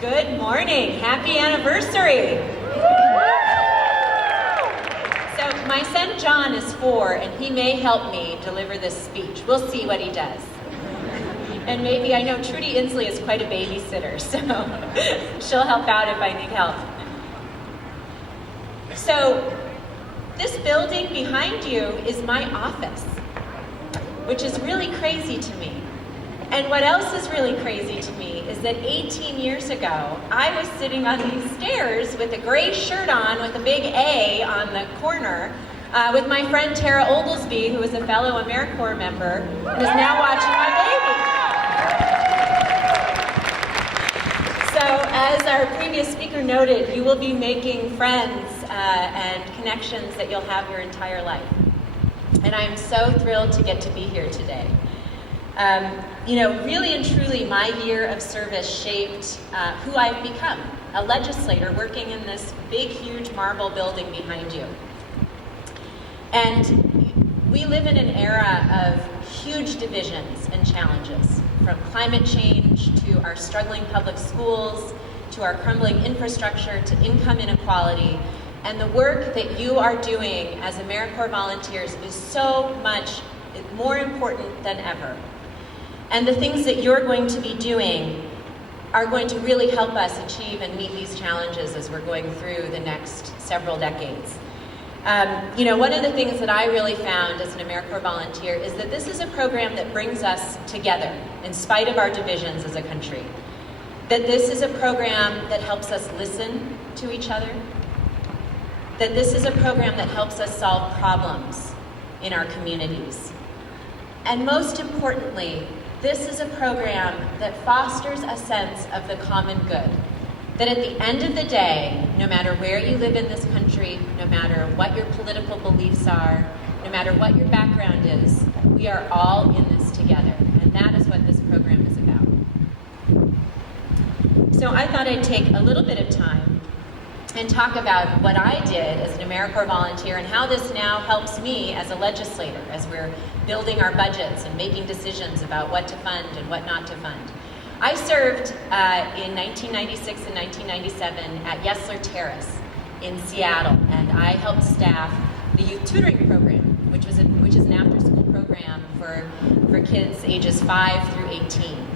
Good morning. Happy anniversary. So my son John is 4 and he may help me deliver this speech. We'll see what he does. And maybe, I know Trudy Inslee is quite a babysitter, so she'll help out if I need help. So this building behind you is my office, which is really crazy to me. And what else is really crazy to me is that 18 years ago, I was sitting on these stairs with a gray shirt on with a big A on the corner with my friend Tara Oglesby, who is a fellow AmeriCorps member and is now watching my baby. So as our previous speaker noted, you will be making friends and connections that you'll have your entire life. And I'm so thrilled to get to be here today. Really and truly, my year of service shaped who I've become, a legislator working in this big, huge marble building behind you. And we live in an era of huge divisions and challenges, from climate change to our struggling public schools, to our crumbling infrastructure, to income inequality. And the work that you are doing as AmeriCorps volunteers is so much more important than ever. And the things that you're going to be doing are going to really help us achieve and meet these challenges as we're going through the next several decades. One of the things that I really found as an AmeriCorps volunteer is that this is a program that brings us together in spite of our divisions as a country. That this is a program that helps us listen to each other. That this is a program that helps us solve problems in our communities. And most importantly, this is a program that fosters a sense of the common good. That at the end of the day, no matter where you live in this country, no matter what your political beliefs are, no matter what your background is, we are all in this together. And that is what this program is about. So I thought I'd take a little bit of time and talk about what I did as an AmeriCorps volunteer and how this now helps me as a legislator as we're building our budgets and making decisions about what to fund and what not to fund. I served in 1996 and 1997 at Yesler Terrace in Seattle, and I helped staff the youth tutoring program, which is an after-school program for kids ages 5 through 18.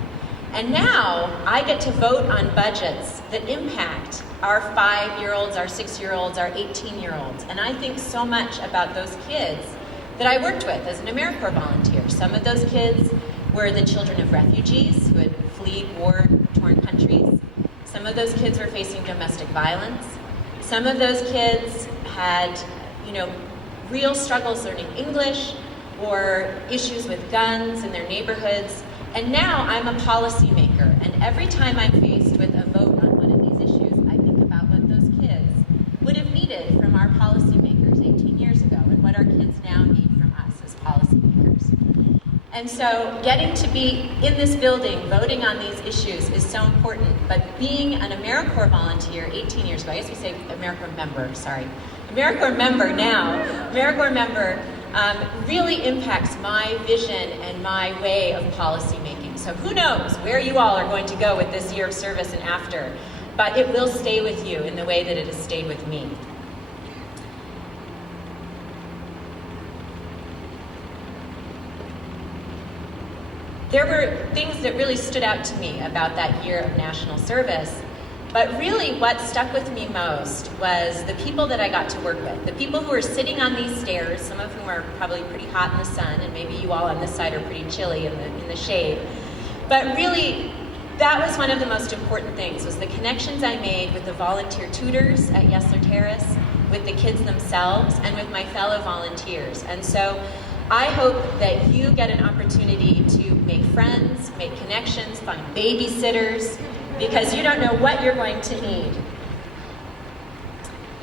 And now I get to vote on budgets that impact our 5-year-olds, our 6-year-olds, our 18-year-olds. And I think so much about those kids that I worked with as an AmeriCorps volunteer. Some of those kids were the children of refugees who had fled war-torn countries. Some of those kids were facing domestic violence. Some of those kids had, real struggles learning English or issues with guns in their neighborhoods. And now I'm a policymaker, and every time I'm faced with a vote on one of these issues, I think about what those kids would have needed from our policymakers 18 years ago and what our kids now need from us as policymakers. And so getting to be in this building, voting on these issues is so important, but being an AmeriCorps volunteer 18 years ago, I guess we say AmeriCorps member really impacts my vision and my way of policy making. So who knows where you all are going to go with this year of service and after, but it will stay with you in the way that it has stayed with me. There were things that really stood out to me about that year of national service. But really what stuck with me most was the people that I got to work with. The people who are sitting on these stairs, some of whom are probably pretty hot in the sun, and maybe you all on this side are pretty chilly in the shade. But really, that was one of the most important things, was the connections I made with the volunteer tutors at Yesler Terrace, with the kids themselves, and with my fellow volunteers. And so I hope that you get an opportunity to make friends, make connections, find babysitters, because you don't know what you're going to need.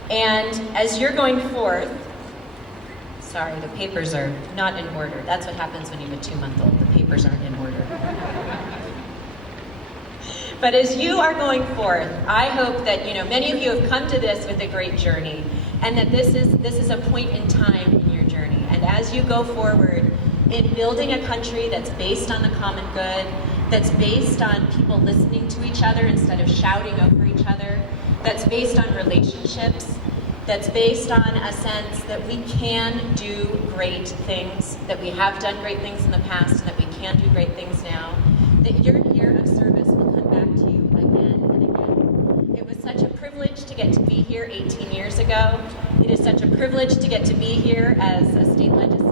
And as you're going forth, sorry, the papers are not in order. That's what happens when you have a 2-month-old. The papers aren't in order. But as you are going forth, I hope that many of you have come to this with a great journey, and that this is a point in time in your journey. And as you go forward in building a country that's based on the common good, that's based on people listening to each other instead of shouting over each other, that's based on relationships, that's based on a sense that we can do great things, that we have done great things in the past, and that we can do great things now, that your year of service will come back to you again and again. It was such a privilege to get to be here 18 years ago. It is such a privilege to get to be here as a state legislator